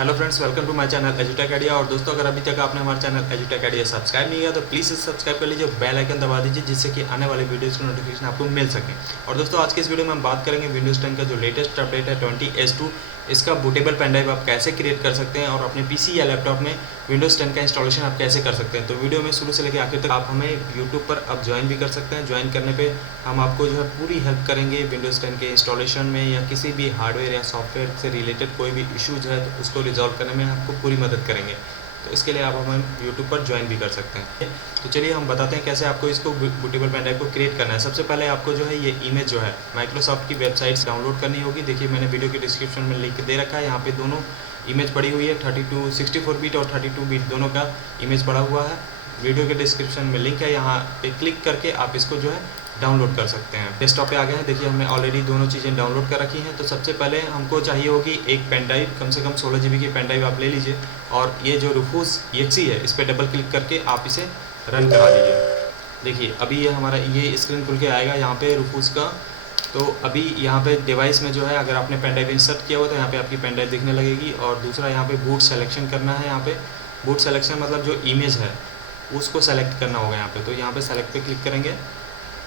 Hello friends, welcome to my channel एजुटेक Idea. और दोस्तों, अगर अभी तक आपने हमारे चैनल एजुटेक आइडिया सब्सक्राइब नहीं किया तो प्लीज़ सब्सक्राइब कर लीजिए, बेल आइकन दबा दीजिए जिससे कि आने वाले वीडियोज़ की नोटिफिकेशन आपको मिल सके। और दोस्तों, आज के इस वीडियो में हम बात करेंगे विंडोज़ 10 का जो लेटेस्ट अपडेट है 20S2, इसका बूटेबल पेन ड्राइव आप कैसे क्रिएट कर सकते हैं और अपने पीसी या लैपटॉप में विंडोज़ 10 का इंस्टॉलेशन आप कैसे कर सकते हैं। तो वीडियो में शुरू से लेकर आखिर तक आप हमें यूट्यूब पर अब ज्वाइन भी कर सकते हैं। ज्वाइन करने पे हम आपको जो है पूरी हेल्प करेंगे विंडोज़ 10 के इंस्टॉलेशन में, या किसी भी हार्डवेयर या सॉफ्टवेयर से रिलेटेड कोई भी इशूज़ है तो उसको रिजॉल्व करने में आपको पूरी मदद करेंगे। तो इसके लिए आप हमें यूट्यूब पर ज्वाइन भी कर सकते हैं। तो चलिए हम बताते हैं कैसे आपको इसको बूटेबल पेन ड्राइव को क्रिएट करना है। सबसे पहले आपको जो है ये इमेज जो है माइक्रोसॉफ्ट की वेबसाइट से डाउनलोड करनी होगी। देखिए, मैंने वीडियो के डिस्क्रिप्शन में लिंक दे रखा है। यहाँ पे दोनों इमेज पड़ी हुई है, 64 बिट और 32 बिट दोनों का इमेज पड़ा हुआ है। वीडियो के डिस्क्रिप्शन में लिंक है, यहाँ पे क्लिक करके आप इसको जो है डाउनलोड कर सकते हैं। डेस्कटॉप पे आ गए हैं। देखिए, हमने ऑलरेडी दोनों चीज़ें डाउनलोड कर रखी हैं। तो सबसे पहले हमको चाहिए होगी एक पेन ड्राइव, कम से कम 16 GB की पेन ड्राइव आप ले लीजिए। और ये जो रूफूस EXE है, इस पर डबल क्लिक करके आप इसे रन करा लीजिए। देखिए, अभी ये हमारा ये स्क्रीन खुल के आएगा यहाँ पे रूफूस का। तो अभी यहाँ पे डिवाइस में जो है, अगर आपने पेन ड्राइव इंसर्ट किया हुआ तो यहाँ पे आपकी पेन ड्राइव दिखने लगेगी। और दूसरा, यहाँ पे बूट सेलेक्शन करना है। यहाँ पे बूट सेलेक्शन मतलब जो इमेज है उसको सेलेक्ट करना होगा यहाँ पे। तो यहाँ पे सेलेक्ट पे क्लिक करेंगे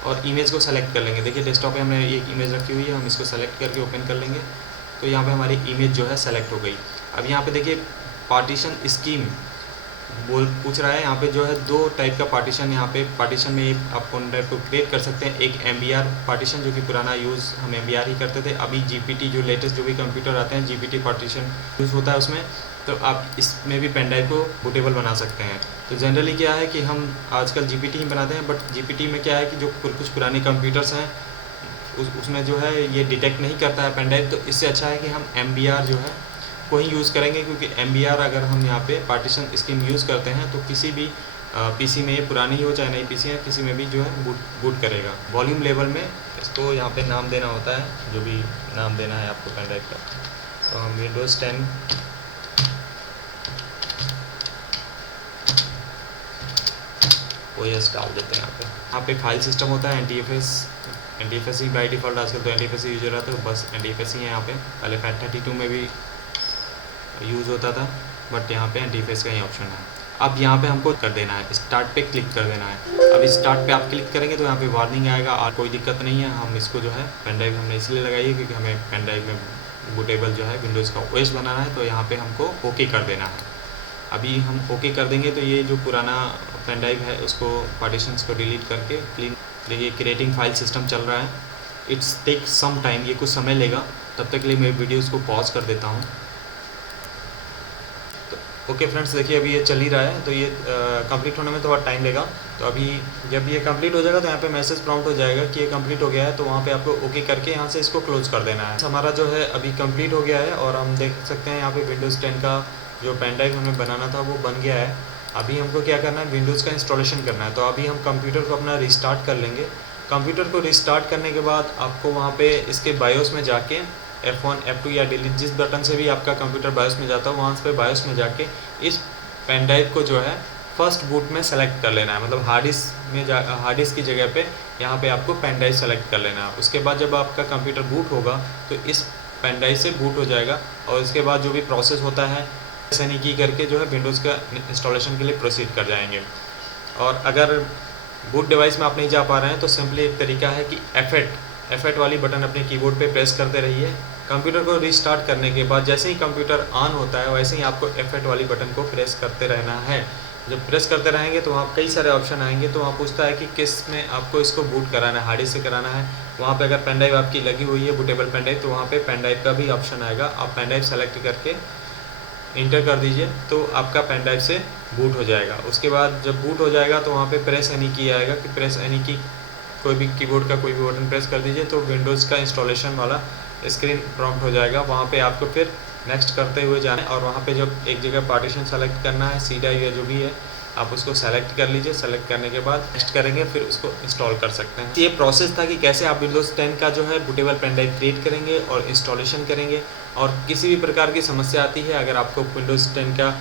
और इमेज को सेलेक्ट कर लेंगे। देखिए, डेस्कटॉप पे हमने एक इमेज रखी हुई है, हम इसको सेलेक्ट करके ओपन कर लेंगे। तो यहाँ पे हमारी इमेज जो है सेलेक्ट हो गई। अब यहाँ पे देखिए, पार्टीशन स्कीम पूछ रहा है। यहाँ पे जो है दो टाइप का पार्टीशन, यहाँ पे पार्टीशन में आप पेन ड्राइव को क्रिएट कर सकते हैं। एक MBR पार्टीशन, जो कि पुराना यूज़ हम MBR ही करते थे। अभी GPT जो लेटेस्ट जो भी कंप्यूटर आते हैं GPT पार्टीशन यूज़ होता है उसमें। तो आप इसमें भी पेन ड्राइव को बूटेबल बना सकते हैं। तो जनरली क्या है कि हम आजकल GPT ही बनाते हैं, बट GPT में क्या है कि जो कुछ पुराने कंप्यूटर्स हैं उसमें जो है ये डिटेक्ट नहीं करता है पेन ड्राइव। तो इससे अच्छा है कि हम MBR जो है को ही यूज़ करेंगे, क्योंकि MBR अगर हम यहाँ पे पार्टीशन स्कीम यूज़ करते हैं तो किसी भी पीसी में, ये पुरानी हो चाहे नई पीसी है, किसी में भी जो है बूट करेगा। वॉल्यूम लेवल में इसको यहाँ पे नाम देना होता है, जो भी नाम देना है आपको पेन ड्राइव का। तो हम विंडोज़ 10 OS डाल देते हैं। यहाँ पे फाइल सिस्टम होता है NTFS ही बाई डिफ़ॉल्ट, आजकल तो NTFS यूज हो रहा है, तो बस NTFS ही है यहाँ पे। पहले FAT32 में भी यूज़ होता था, बट यहाँ पे NTFS का ही ऑप्शन है। अब यहाँ पे हमको कर देना है, स्टार्ट पे क्लिक कर देना है। अब स्टार्ट पे आप क्लिक करेंगे तो यहाँ पे वार्निंग आएगा और कोई दिक्कत नहीं है। हम इसको जो है पेन ड्राइव हमने इसलिए लगाई है क्योंकि हमें पेन ड्राइव में बूटेबल जो है विंडोज़ का OS बनाना है। तो यहाँ पे हमको ओके कर देना है। अभी हम ओके कर देंगे तो ये जो पुराना पेन ड्राइव है उसको पार्टीशंस को डिलीट करके क्लीन। देखिए, क्रिएटिंग फाइल सिस्टम चल रहा है। इट्स टेक सम टाइम, ये कुछ समय लेगा। तब तक के लिए मैं वीडियोज़ को पॉज कर देता हूँ। ओके फ्रेंड्स, देखिए अभी ये चल ही रहा है। तो ये कंप्लीट होने में थोड़ा टाइम लेगा। तो अभी जब ये कंप्लीट हो जाएगा तो यहाँ पे मैसेज प्रॉम्प्ट हो जाएगा कि ये कंप्लीट हो गया है। तो वहाँ पे आपको ओके करके यहाँ से इसको क्लोज़ कर देना है। हमारा जो है अभी कंप्लीट हो गया है और हम देख सकते हैं यहाँ पे विंडोज़ 10 का जो पेन ड्राइव हमें बनाना था वो बन गया है। अभी हमको क्या करना है, विंडोज़ का इंस्टॉलेशन करना है। तो अभी हम कंप्यूटर को अपना रिस्टार्ट कर लेंगे। कंप्यूटर को रिस्टार्ट करने के बाद आपको वहाँ पर इसके बायोस में जाके F1 F2 या डिलीट, जिस बटन से भी आपका कंप्यूटर बायोस में जाता है वहाँ पे बायोस में जाके इस पेन ड्राइव को जो है फर्स्ट बूट में सेलेक्ट कर लेना है। मतलब हार्ड डिस्क की जगह पे यहाँ पे आपको पेन ड्राइव सेलेक्ट कर लेना है। उसके बाद जब आपका कंप्यूटर बूट होगा तो इस पेन ड्राइव से बूट हो जाएगा। और इसके बाद जो भी प्रोसेस होता है ऐसा की करके जो है विंडोज़ का इंस्टॉलेशन के लिए प्रोसीड कर जाएंगे। और अगर बूट डिवाइस में आप नहीं जा पा रहे हैं तो सिंपली एक तरीका है कि F8 वाली बटन अपने कीबोर्ड पे प्रेस करते रहिए। कंप्यूटर को रिस्टार्ट करने के बाद जैसे ही कंप्यूटर ऑन होता है वैसे ही आपको F8 वाली बटन को प्रेस करते रहना है। जब प्रेस करते रहेंगे तो वहाँ कई सारे ऑप्शन आएंगे। तो वहाँ पूछता है कि किस में आपको इसको बूट कराना है, हार्ड डिस्क से कराना है। वहाँ पे अगर पेन ड्राइव आपकी लगी हुई है बूटेबल पेन ड्राइव, तो वहाँ पे पेन ड्राइव का भी ऑप्शन आएगा। आप पेन ड्राइव सेलेक्ट करके इंटर कर दीजिए तो आपका पेन ड्राइव से बूट हो जाएगा। उसके बाद जब बूट हो जाएगा तो वहाँ पे प्रेस एनी की आएगा कि प्रेस एनी की, कोई भी कीबोर्ड का कोई भी बटन प्रेस कर दीजिए तो विंडोज़ का इंस्टॉलेशन वाला स्क्रीन प्रॉम्प्ट हो जाएगा। वहाँ पे आपको फिर नेक्स्ट करते हुए जाना है और वहाँ पे जब एक जगह पार्टीशन सेलेक्ट करना है, C ड्राइव या जो भी है, आप उसको सेलेक्ट कर लीजिए। सेलेक्ट करने के बाद नेक्स्ट करेंगे, फिर उसको इंस्टॉल कर सकते हैं। ये प्रोसेस था कि कैसे आप विंडोज़ 10 का जो है बूटेबल पेन ड्राइव क्रिएट करेंगे और इंस्टॉलेशन करेंगे। और किसी भी प्रकार की समस्या आती है अगर आपको विंडोज़ 10 का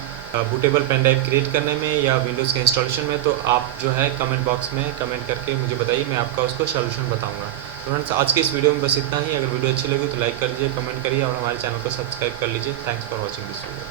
बूटेबल पेन ड्राइव क्रिएट करने में या विंडोज़ के इंस्टॉलेशन में, तो आप जो है कमेंट बॉक्स में कमेंट करके मुझे बताइए, मैं आपका उसको सॉल्यूशन बताऊंगा। तो फ्रेंड्स, आज के इस वीडियो में बस इतना ही। अगर वीडियो अच्छी लगी तो लाइक कर लीजिए, कमेंट करिए और हमारे चैनल को सब्सक्राइब कर लीजिए। Thanks for watching this video.